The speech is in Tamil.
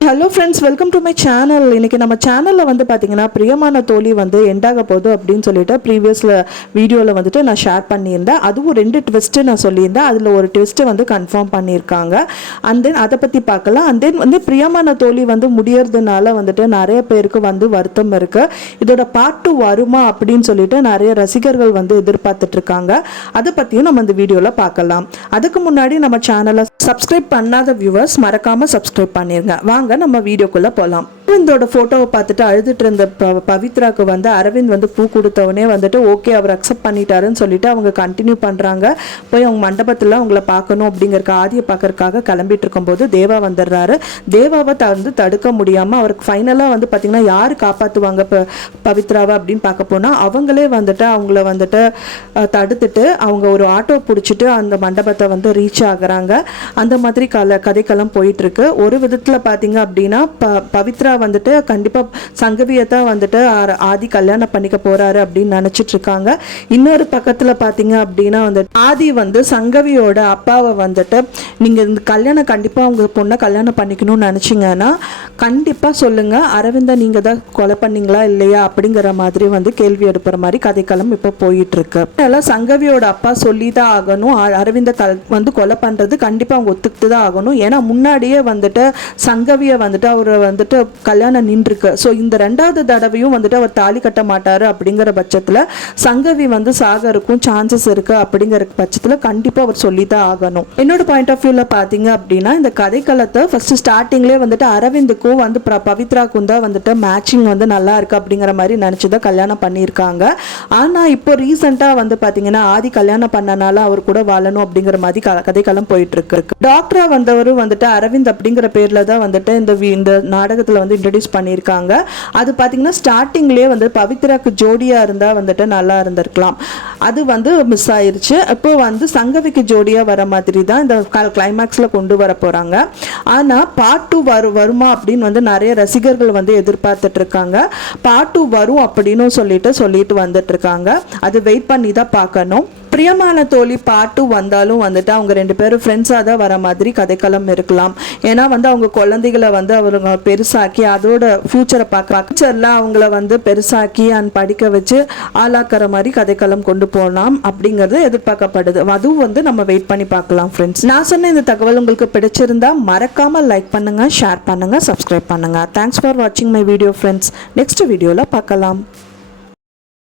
Hello friends, welcome to my channel. இன்றைக்கி நம்ம சேனலில் வந்து பார்த்திங்கன்னா பிரியமான தோழி வந்து எண்டாக போகுது அப்படின்னு சொல்லிட்டு ப்ரீவியஸில் வீடியோவில் வந்துட்டு நான் ஷேர் பண்ணியிருந்தேன். அதுவும் 2 ட்விஸ்ட்டு நான் சொல்லியிருந்தேன். அதில் ஒரு ட்விஸ்ட்டு வந்து கன்ஃபார்ம் பண்ணியிருக்காங்க. அண்ட் தென் அதை பற்றி பார்க்கலாம். அண்ட் தென் வந்து பிரியமான தோழி வந்து முடியறதுனால வந்துட்டு நிறைய பேருக்கு வந்து வருத்தம் இருக்குது. இதோட பார்ட் 2 வருமா அப்படின்னு சொல்லிட்டு நிறைய ரசிகர்கள் வந்து எதிர்பார்த்துட்ருக்காங்க. அதை பற்றியும் நம்ம இந்த வீடியோவில் பார்க்கலாம். அதுக்கு முன்னாடி நம்ம சேனலை சப்ஸ்கிரைப் பண்ணாத வியூவர்ஸ் மறக்காமல் சப்ஸ்கிரைப் பண்ணிடுங்க. வாங்க நம்ம வீடியோக்குள்ள போலாம். அரவிந்தோட போட்டோவை பார்த்துட்டு அழுதுட்டு இருந்த பவித்ராக்கு வந்து அரவிந்த் வந்து பூ கொடுத்தவனே வந்துட்டு ஓகே அவர் அக்செப்ட் பண்ணிட்டாருன்னு சொல்லிட்டு அவங்க கண்டினியூ பண்றாங்க. போய் அவங்க மண்டபத்தில் அவங்கள பார்க்கணும் அப்படிங்கறக்க ஆதியை பார்க்கறதுக்காக கிளம்பிட்டு இருக்கும்போது தேவா வந்துடுறாரு. தேவாவை வந்து தடுக்க முடியாம அவருக்கு ஃபைனலா வந்து பாத்தீங்கன்னா யாரு காப்பாத்துவாங்க பவித்ராவை அப்படின்னு பார்க்க போனா அவங்களே வந்துட்டு அவங்கள வந்துட்டு தடுத்துட்டு அவங்க ஒரு ஆட்டோ பிடிச்சிட்டு அந்த மண்டபத்தை வந்து ரீச் ஆகுறாங்க. அந்த மாதிரி கதைக்களம் போயிட்டு இருக்கு. ஒரு விதத்துல பாத்தீங்க அப்படின்னா பவித்ரா வந்துட்டு கண்டிப்பா சங்கவியத்தை வந்துட்டு ஆதி கல்யாணம் பண்ணிக்க போறாரு அப்படின்னு நினைச்சிட்டு இருக்காங்க. இன்னொரு பக்கத்துல பாத்தீங்க அப்படின்னா வந்து ஆதி வந்து சங்கவியோட அப்பாவை வந்துட்டு நீங்க இந்த கல்யாணம் கண்டிப்பா உங்க பொண்ணை கல்யாணம் பண்ணிக்கணும்னு நினைச்சீங்கன்னா கண்டிப்பா சொல்லுங்க, அரவிந்த நீங்க தான் கொலை பண்ணீங்களா இல்லையா அப்படிங்கிற மாதிரி வந்து கேள்வி எடுப்புற மாதிரி கதைக்களம் இப்ப போயிட்டு இருக்கு. அதெல்லாம் சங்கவியோட அப்பா சொல்லிதான் ஆகணும். அரவிந்த வந்து கொலை பண்றது கண்டிப்பா அவங்க ஒத்துக்கிட்டு தான் ஆகணும். ஏன்னா முன்னாடியே வந்துட்டு சங்கவியை வந்துட்டு அவர் வந்துட்டு கல்யாணம் நின்றுருக்கு. ஸோ இந்த 2வது தடவையும் வந்துட்டு அவர் தாலி கட்ட மாட்டாரு அப்படிங்கிற பட்சத்தில் சங்கவி வந்து சாகருக்கும் சான்சஸ் இருக்கு. அப்படிங்கிற பட்சத்தில் கண்டிப்பாக அவர் சொல்லி தான் ஆகணும். என்னோட பாயிண்ட் ஆஃப் வியூவில் பார்த்தீங்க அப்படின்னா இந்த கதைக்களத்தை ஃபர்ஸ்ட் ஸ்டார்டிங்லேயே வந்துட்டு அரவிந்துக்கும் வந்து பவித்ராக்கும் தான் வந்துட்டு மேட்சிங் வந்து நல்லா இருக்கு அப்படிங்கிற மாதிரி நினச்சிதான் கல்யாணம் பண்ணியிருக்காங்க. ஆனால் இப்போ ரீசெண்டாக வந்து பார்த்தீங்கன்னா ஆதி கல்யாணம் பண்ணனால அவர் கூட வாழணும் அப்படிங்கிற மாதிரி கதைக்களம் போயிட்டு இருக்கு. டாக்டரா வந்தவரும் வந்துட்டு அரவிந்த் அப்படிங்கிற பேர்ல தான் வந்துட்டு இந்த நாடகத்துல வந்து இன்ட்ரோடியூஸ் பண்ணியிருக்காங்க. அது பார்த்தீங்கன்னா ஸ்டார்டிங்லேயே வந்து பவித்ராக்கு ஜோடியா இருந்தா வந்துட்டு நல்லா இருந்திருக்கலாம். அது வந்து மிஸ் ஆயிருச்சு. இப்போ வந்து சங்கவிக்கு ஜோடியா வர மாதிரி தான் இந்த கிளைமேக்ஸ்ல கொண்டு வர போறாங்க. ஆனா பார்ட் 2 வருமா அப்படின்னு வந்து நிறைய ரசிகர்கள் வந்து எதிர்பார்த்துட்டு இருக்காங்க. பார்ட் 2 வரும் அப்படின்னு சொல்லிட்டு வந்துட்டு இருக்காங்க. அது வெயிட் பண்ணி தான் பார்க்கணும். பிரியமான தோழி பார்ட் 2 வந்தாலும் வந்துட்டு அவங்க 2 பேரும் ஃப்ரெண்ட்ஸாக தான் வர மாதிரி கதைக்களம் இருக்கலாம். ஏன்னா வந்து அவங்க குழந்தைகளை வந்து அவங்க பெருசாக்கி அதோட ஃபியூச்சரை ஃபியூச்சரில் அவங்கள வந்து பெருசாக்கி அண்ட் படிக்க வச்சு ஆளாக்குற மாதிரி கதைக்களம் கொண்டு போகலாம் அப்படிங்கிறது எதிர்பார்க்கப்படுது. அதுவும் வந்து நம்ம வெயிட் பண்ணி பார்க்கலாம் ஃப்ரெண்ட்ஸ். நான் சொன்ன இந்த தகவல் உங்களுக்கு பிடிச்சிருந்தா மறக்காம லைக் பண்ணுங்க, ஷேர் பண்ணுங்க, சப்ஸ்கிரைப் பண்ணுங்க. தேங்க்ஸ் ஃபார் வாட்சிங் மை வீடியோ ஃப்ரெண்ட்ஸ். நெக்ஸ்ட் வீடியோவில் பார்க்கலாம்.